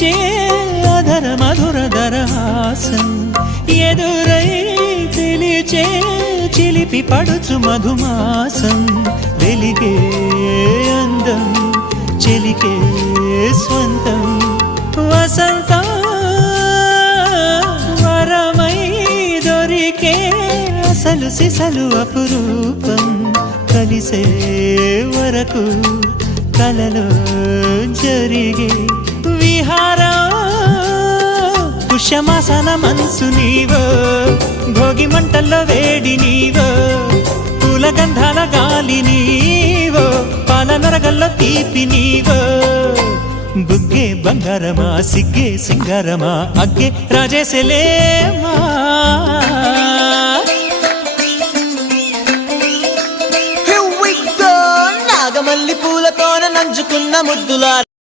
వీచే అధర మధుర దరహాసం ఎదురై పిలిచే చిలిపి పడుచు మధుమాసం వెలిగే అందం చెలికే స్వంతం వసంతం వరమై దొరికే అసలు సిసలు అపురూపం కలిసే వరకు కలలో జరిగే విహారం పుష్యమాసన మనసు నీవో భోగి మంటల్లో వేడి నీవో పూల గంధాల గాలి నీవో పాల నరగల్లో తీపి నీవో బుగ్గే బంగారమా సిగ్గే సింగారమా అగ్గే రాజేసలేమా నాగమల్లి పూలతోన నంచుకున్న ముద్దులా